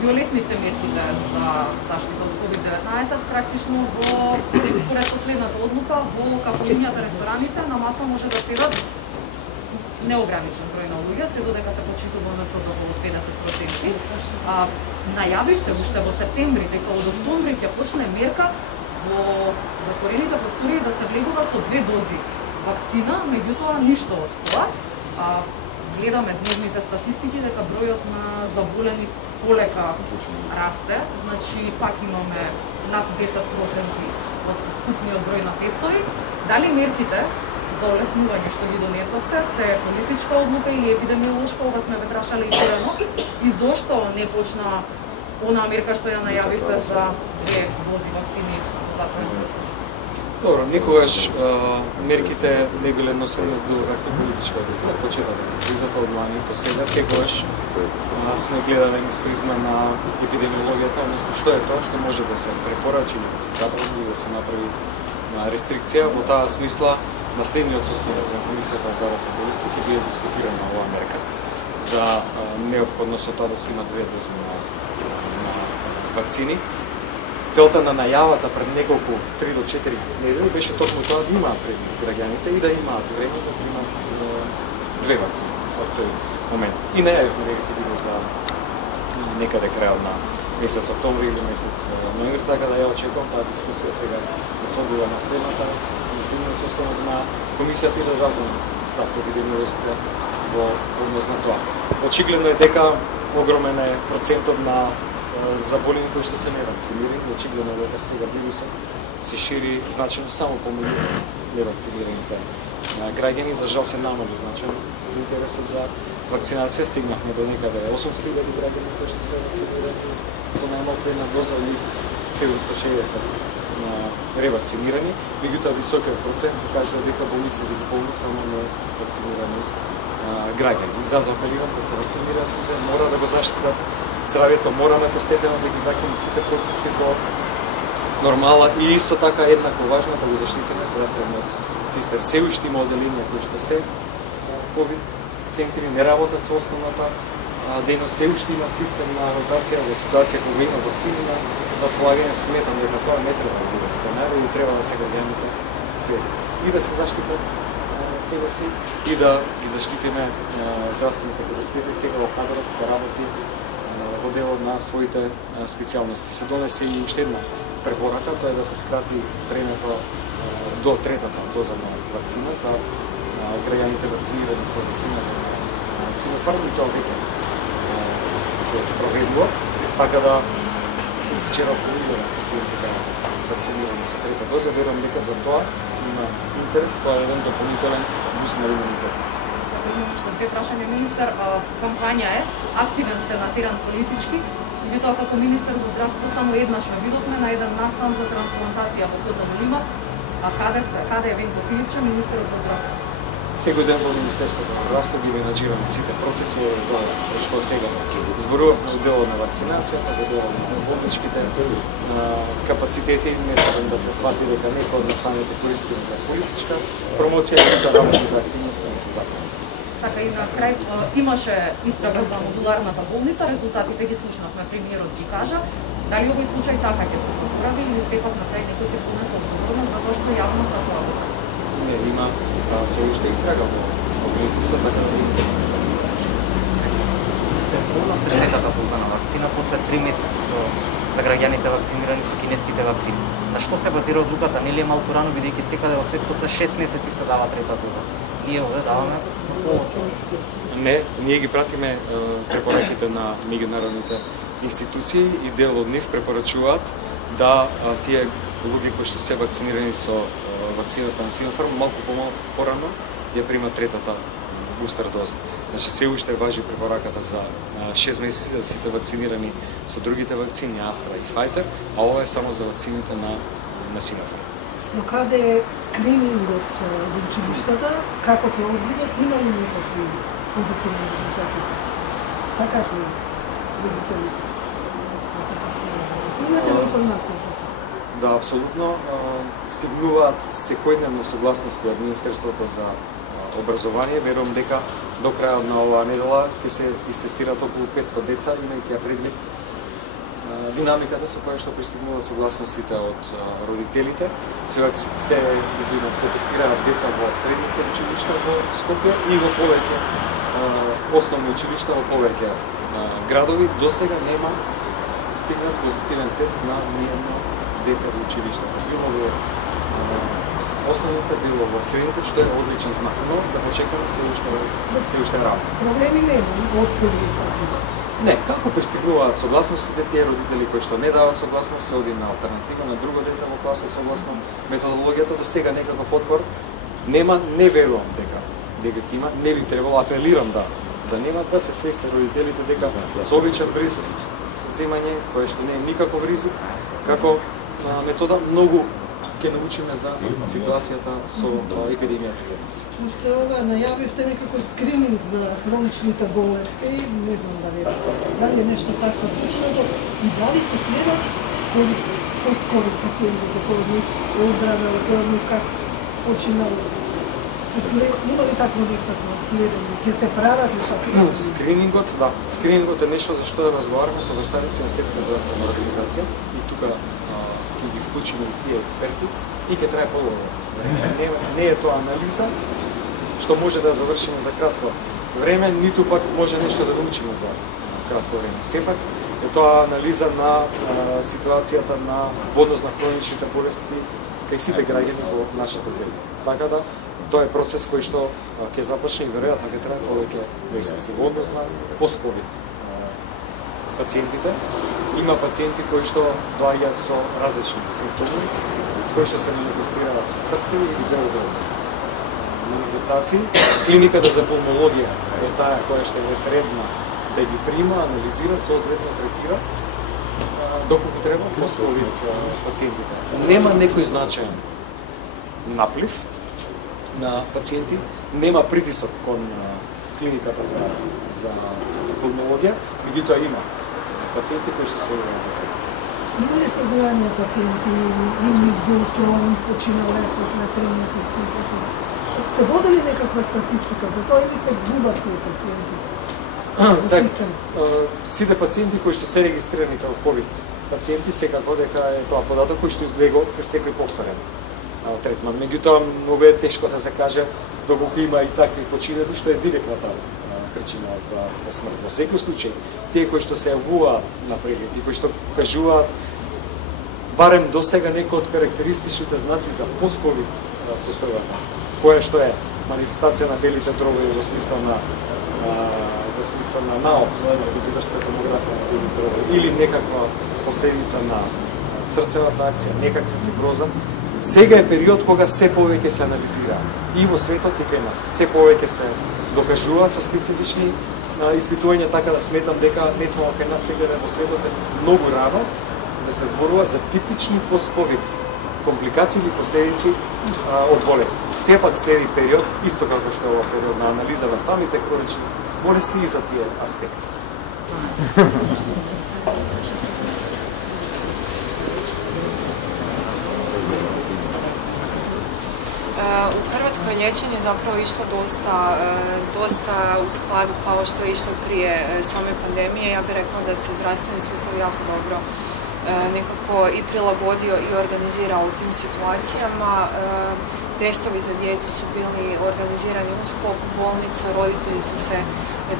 ги олеснивте мерките за заштита од COVID-19, практично според последната одлука во кафенињата, рестораните на маса може да седат неограничен број на луѓе, се додека се почитува на протокол од 50%. Најавивте уште во септември дека од октомври ќе почне мерка во затворените простории да се влегува со 2 дози вакцина, меѓутоа ништо од тоа. Гледаме дневните статистики дека бројот на заболени полека расте, значи пак имаме над 10% од вкупниот број на тестови. Дали мерките за олеснување што ги донесовте се политичка одлука или епидемиолошка, ова сме ве прашале и порано, и зошто не почна онаа мерка што ја најавивте за 2 дози вакцини во затворени простори? Добро, никогаш мерките не биле носени до ваква политичка одлука, почетокот на кризата од лани до сега, секогаш сме гледале низ призма на епидемиологијата, односно што е тоа што може да се препорачи или да се забрани или да се направи рестрикција. Во таа смисла, на следниот состанок на Комисијата за заразни болести ќе биде дискутирана оваа мерка за неопходност од тоа да се има 2 дози на вакцини. Целта на најавата пред неколку 3 до 4 недели беше точно тоа да имаат пред граѓаните и да имаат време да примат 2 вакцини од тој момент. И најавивме дека ќе биде за некаде крајот на месец октомври или месец ноември, така да ја очекувам таа дискусија сега да се одвива на следниот состанок на Комисијата и да заземе став епидемиолозите во однос на тоа. Очигледно е дека огромен е процентот на заболени кои што се невакцинирани, очигледно е дека сега вирусот се шири значајно само помеѓу невакцинираните граѓани. За жал се намали значајно интересот за вакцинација, стигнахме до некаде 800.000 граѓани кои што се вакцинирани со најмалку една доза и 760 ревакцинирани, меѓутоа високиот процент покажува дека болниците ги полнат само на вакцинирани граѓани. И затоа апелирам да се вакцинираат сите, мора да го заштитат здравјето, мора на постепено да ги враќаме сите процеси во нормала и исто така еднакво важно да го заштитиме здравствениот систем. Се уште има оделенија кои што се ковид центри не работат со основната дејност, се уште има систем на ротација во ситуација кога има вакцини на располагање. Сметам дека тоа не треба да биде сценарij и треба да се граѓаните свесни и да се заштитат себе си и да ги заштитиме здравствените капацитети сега во кадрот да работи во делот на своите специјалности. Се донесе и уште една препорака, тоа е да се скрати времето до 3-та доза на вакцина за граѓаните вакцинирани со вакцината на Синофарм, и тоа веќе се спроведува, така да вчера половина пациенти беа вакцинирани со 3-та доза. Верувам дека за тоа има интерес, тоа е еден дополнителен буст на имунитетот. Имам уште 2 прашања, министер. Кампања е, активен сте натеран политички, меѓутоа како министер за здравство само еднаш ве видовме на еден настан за трансплантација во КТМ Лима. А каде сте? Каде е Венко Филипче, министерот за здравство? Секој ден во Министерството за здравство ги менаџираме сите процеси за што сега зборувавме за делот на вакцинацијата, за делот на болничките капацитети. Не сакам да се свати дека некој од настаните користиме за политичка промоција и да работите активност не се закони. Така и на крај имаше истрага за модуларната болница, резултатите ги слушнавме, премиерот ги кажа. Дали овој случај така ќе се затворави или сепак на крај некој ќе понесе одговорност за тоа што јавноста тоа го? Не, има се уште истрага во правителство, така да има. Спомнавте третата доза на вакцина после 3 месеци за граѓаните вакцинирани со кинеските вакцини. На што се базира одлуката? Нели е малку рано, бидејќи секаде во свет после 6 месеци се дава трета доза? Ние овде даваме повеќе. Не, ние ги пратиме препораките на меѓународните институции и дел од нив препорачуваат да тие луѓе кои што се вакцинирани со вакцината на Синофарм малку порано ја примат третата бустер доза. Значи се уште важи препораката за 6 месеци за сите вакцинирани со другите вакцини Астра и Pfizer, а ова е само за вакцините на Синофарм. Но каде е скринингот во училиштата, каков е одливот, има ли некакви позитивни резултати? Сакаш ли родителите? Имате ли информација? Да, апсолутно. Стигнуваат секојдневно согласности од Министерството за образование. Верувам дека до крајот на оваа недела ќе се истестираат околу 500 деца, имајќи ја предвид динамиката со која што пристигнуваат согласностите од родителите. Се тестираат деца во средните училишта во Скопје и во повеќе основни училишта во повеќе градови. До сега нема стигнат позитивен тест на ниедно дете во училиштето. Било во основните, било во средните, што е одличен знак, но да почекаме се уште рано. Проблеми нема од период. Не, како пристигнуваат согласностите, тие родители кои што не дават согласност се оди на алтернатива на друго дете во класот согласно методологијата. До сега некаков отпор нема, не верувам дека има, не би требало, апелирам да нема, да се свесте родителите дека со обичен бриз земање, кое што не е никаков ризик, како метода многу ќе научиме за ситуацијата со епидемијата денес. Уште најавивте некаков скрининг за хроничните болести, не знам дали е нешто така вичното и дали се следат пост-ковид пациентите, кои од нив оздравело, кои од нив как починало. Има ли такво некакво следење? Ќе се прават ли такво? Скринингот, да. Скринингот е нешто за што разговараме со представници на Светска здравствена организација и тука ќе ги вклучиме и тие експерти и ќе трае подолго. Не е тоа анализа што може да завршиме за кратко време, ниту пак може нешто да научиме за кратко време. Сепак е тоа анализа на ситуацијата на однос на хроничните болести кај сите граѓани во нашата земја. Така да тоа е процес кој што ќе започне и веројатно ќе трае повеќе месеци во однос на пост-ковид пациентите. Има пациенти кои што доаѓаат со различни симптоми, кои што се манифестираат со срце или други манифестации. Клиниката за пулмологија е таа која што е референтна да ги прима, анализира, соодветно третира доколку треба пост-ковид пациентите. Нема некој значаен наплив на пациенти, нема притисок кон клиниката за пулмологија, меѓутоа има пациенти кои што се јавуваат за пред. Има ли сознание пациенти, им избил трон, починале после 3 месеци? Се води ли некаква статистика за тоа или се губат тие пациенти? Сите пациенти кои што се регистрирани како ковид пациенти, секако дека е тоа податок кој што излегол при секој повторен третман. Меѓутоа, многу е тешко да се каже доколку има и такви починали, што е директната причина за смрт. Во секој случај, тие кои што се јавуваат на преглед и кои што кажуваат барем до сега некои од карактеристичните знаци за пост-ковид состојбата, која што е манифестација на белите дробови во смисла на НАО, компјутерска томографија на белите дробови, или некаква последица на срцевата акција, некаква фиброза. Сега е период кога се повеќе се анализираат и во светот и кај нас. Се повеќе се докажуваат со специфични испитувања, така да сметам дека не само кај нас, сега во светот е многу рано да се зборува за типични пост-ковид компликации или последици од болести. Сепак следи период, исто како што е ова период на анализа на самите хронични болести и за тие аспекти. U Hrvatskoj liječenje zapravo išlo dosta u skladu kao što je išlo prije same pandemije. Ja bih rekla da se zdravstveni sustav jako dobro nekako i prilagodio i organizirao u tim situacijama. Testovi za djecu su bili organizirani u sklopu bolnica, roditelji su se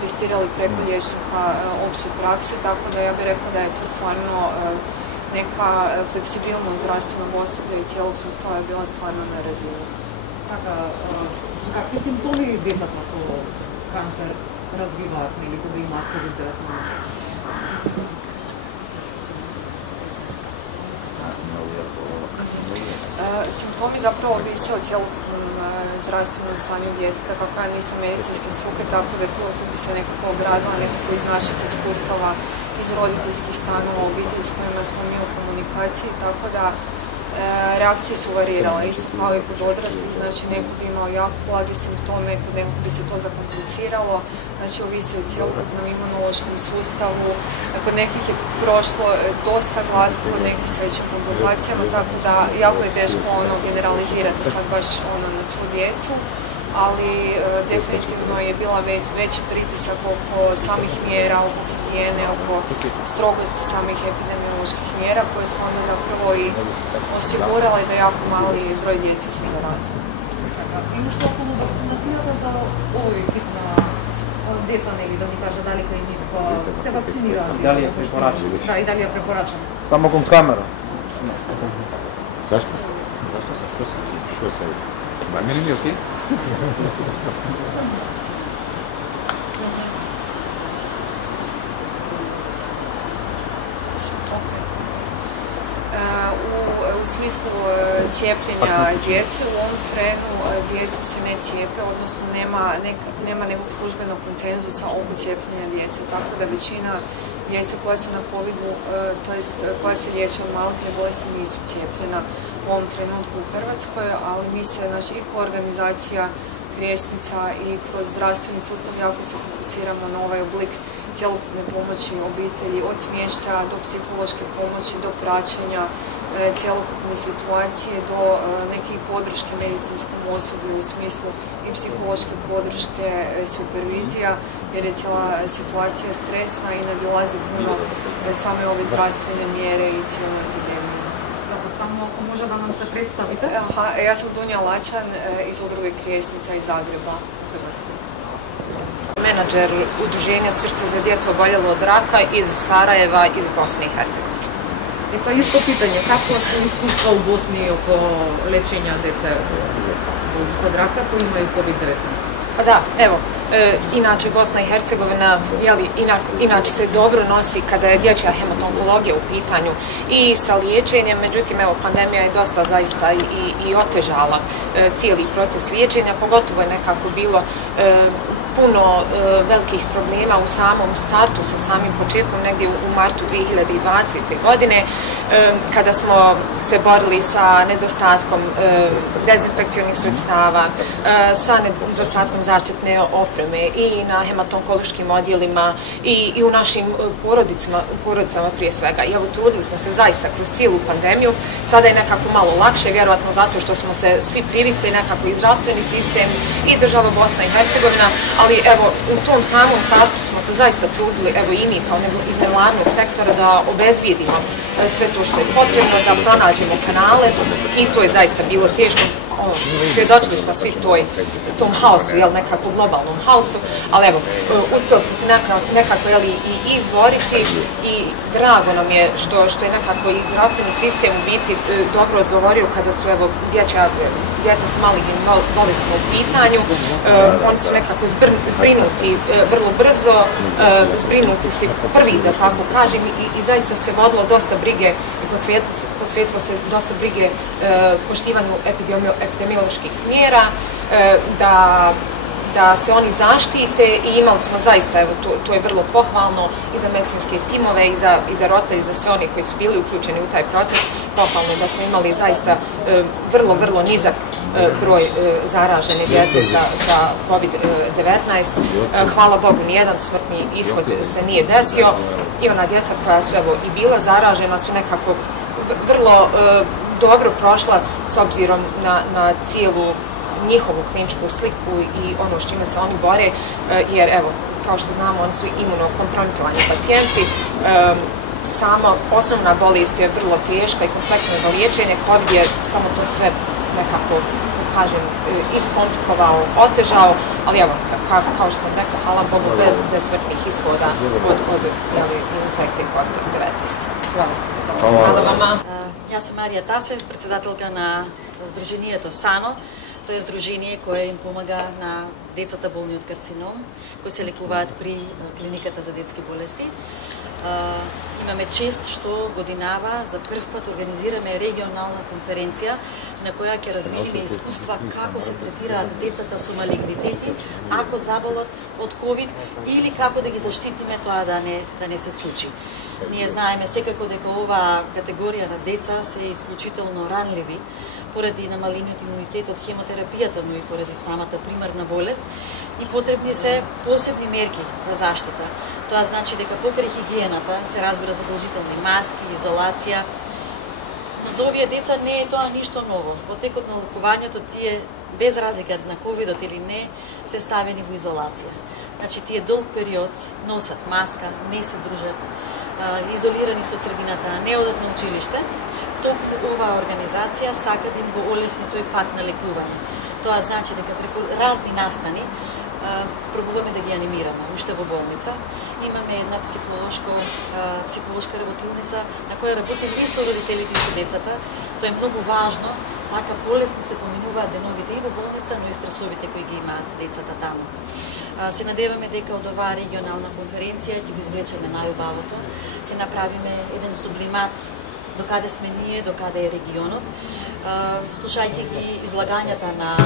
testirali preko liječnika opće prakse, tako da ja bih rekla da je tu stvarno neka fleksibilnost zdravstvenog osoblja i cijelog sustava je bila stvarno na razini. Така, со какви симптоми децата со канцер развиваат, нели, кога имаат COVID-19? Simptomi zapravo ovise o cjelokupnom zdravstvenom stanju djeteta, kako ja nisam medicinske struke, tako da tu bi se nekako ogradila nekako iz naših iskustava, iz roditeljskih stanova, obitelji s kojima smo mi u komunikaciji, tako da reakcije su varirale, isto kao i kod odraslih, znači neko bi imao jako blage simptome, kod nekog bi se to zakompliciralo, znači ovisi o cjelokupnom imunološkom sustavu, kod nekih je prošlo dosta glatko, kod nekih s većim komplikacijama, tako da jako je teško generalizirati sad baš na svu djecu. ali definitivno je bila veći pritisak oko samih mjera, oko higijene, oko strogosti samih epidemioloških mjera koje su onda zapravo i osigurale da jako mali broj djece se zarazi. Има што околу вакцинацијата за овој тип на деца, нели, да ми каже дали кај нив се вакцинираат? Дали е препорачено? Да, и дали е препорачено. Само кон камера. Зашто? Што се? Ба мене ми е окей. U smislu cijepljenja djece u ovom trenu djeca se ne cijepe, odnosno nema nekog službenog konsenzusa oko cijepljenja djece, tako da većina djece koja su na covidu, to jest koja se liječe od maligne bolesti, nisu cijepljena u ovom trenutku u Hrvatskoj, ali mi se, znači, i kao organizacija Krijesnica i kroz zdravstveni sustav jako se fokusiramo na ovaj oblik cjelokupne pomoći obitelji, od smještaja do psihološke pomoći, do praćenja cjelokupne situacije, do neke podrške medicinskom osoblju u smislu i psihološke podrške, supervizija, jer je cijela situacija stresna i nadilazi puno same ove zdravstvene mjere i cijelu epidemiju. Само ако може да нам се представите. Ja sam Dunja Lačan iz udruge Krijesnica iz Zagreba u Hrvatskoj. Menadžer udruženja Srce za djecu oboljelo od raka iz Sarajeva, iz Bosne i Hercegovine. Ето исто питање, какво се искуства у Босни око лечење деца од рака кои имају COVID-19? Pa da, evo, inače Bosna i Hercegovina inače se dobro nosi kada je dječja hematonkologija u pitanju i sa liječenjem, međutim evo pandemija je dosta zaista i otežala cijeli proces liječenja, pogotovo je nekako bilo puno velikih problema u samom startu sa samim početkom negdje u martu 2020. godine kada smo se borili sa nedostatkom dezinfekcionih sredstava, sa nedostatkom zaštitne opreme i na hematonkološkim odjelima i u našim porodicama prije svega. I evo, trudili smo se zaista kroz cijelu pandemiju. Sada je nekako malo lakše, vjerojatno zato što smo se svi privikli nekako i zdravstveni sistem i država Bosna i Hercegovina, ali evo, u tom samom startu smo se zaista trudili, evo i mi kao iz nevladnog sektora, da obezbijedimo sve to što je potrebno, da pronađemo kanale i to je zaista bilo teško. Svjedočili smo svi tom haosu, nekako globalnom haosu, ali evo, uspjeli smo se nekako i izboriti i drago nam je što je nekako i zdravstveni sistem u biti dobro odgovorio kada su evo djeca sa malignim bolestima u pitanju. Oni su nekako zbrinuti vrlo brzo, zbrinuti si prvi, da tako kažem, i zaista se vodilo dosta brige i posvetilo se dosta brige poštivanju epidemioloških mjera, da se oni zaštite i imali smo zaista, evo, to je vrlo pohvalno i za medicinske timove i za ROTA i za sve oni koji su bili uključeni u taj proces, pohvalno da smo imali zaista vrlo nizak broj zaražene djece za COVID-19. Hvala Bogu, nijedan smrtni ishod se nije desio i ona djeca koja su evo i bila zaražena su nekako vrlo dobro prošla s obzirom na cijelu njihovu kliničku sliku i ono s čime se oni bore, jer evo, kao što znamo, oni su imunokompromitovani pacijenti. Sama osnovna bolest je vrlo teška i kompleksna za liječenje. COVID je samo to sve nekako, kažem, iskomplikovao, otežao, ali evo, kao što sam rekla, hvala Bogu, bez smrtnih ishoda od infekcije COVID-19. Hvala. Hvala vama. Јас сум Марија Тасев, председателка на Сдруженијето САНО. Тоа е здружение кое им помага на децата болни од карцином, кои се лекуваат при клиниката за детски болести. Имаме чест што годинава за прв пат организираме регионална конференција на која ќе размениме искуства како се третираат децата со малигнитети ако заболат од COVID или како да ги заштитиме тоа да не се случи. Ние знаеме секако дека оваа категорија на деца се исклучително ранливи поради намалениот имунитет од хемотерапијата, но и поради самата примарна болест и потребни се посебни мерки за заштита. Тоа значи дека покрај хигиената се разбира задолжителни маски, изолација, но за овие деца не е тоа ништо ново. Во текот на лекувањето тие без разлика на ковидот или не, се ставени во изолација. Значи, тие долг период носат маска, не се дружат, изолирани со средината, не одат на училиште, токму оваа организација сака да им го олесни тој пат на лекување. Тоа значи дека преку разни настани пробуваме да ги анимираме уште во болница. Имаме една психолошка работилница на која работим не со родителите и со децата. Тоа е многу важно, така полесно се поминуваат деновите и во болница, но и стресовите кои ги имаат децата таму. Се надеваме дека од оваа регионална конференција ќе го извлечеме најубавото, ќе направиме еден сублимат до каде сме ние, до каде е регионот. Слушајќи ги излагањата на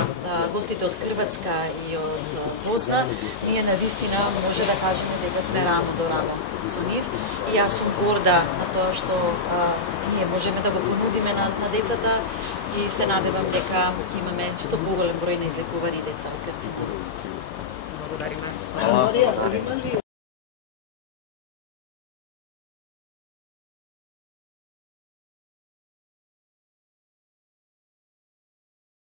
гостите од Хрватска и од Босна, ние навистина може да кажеме дека сме рамо до рамо со нив. И јас сум горда на тоа што ние можеме да го понудиме на децата и се надевам дека ќе имаме што поголем број на излекувани деца од карцином. Благодариме. Марија, има ли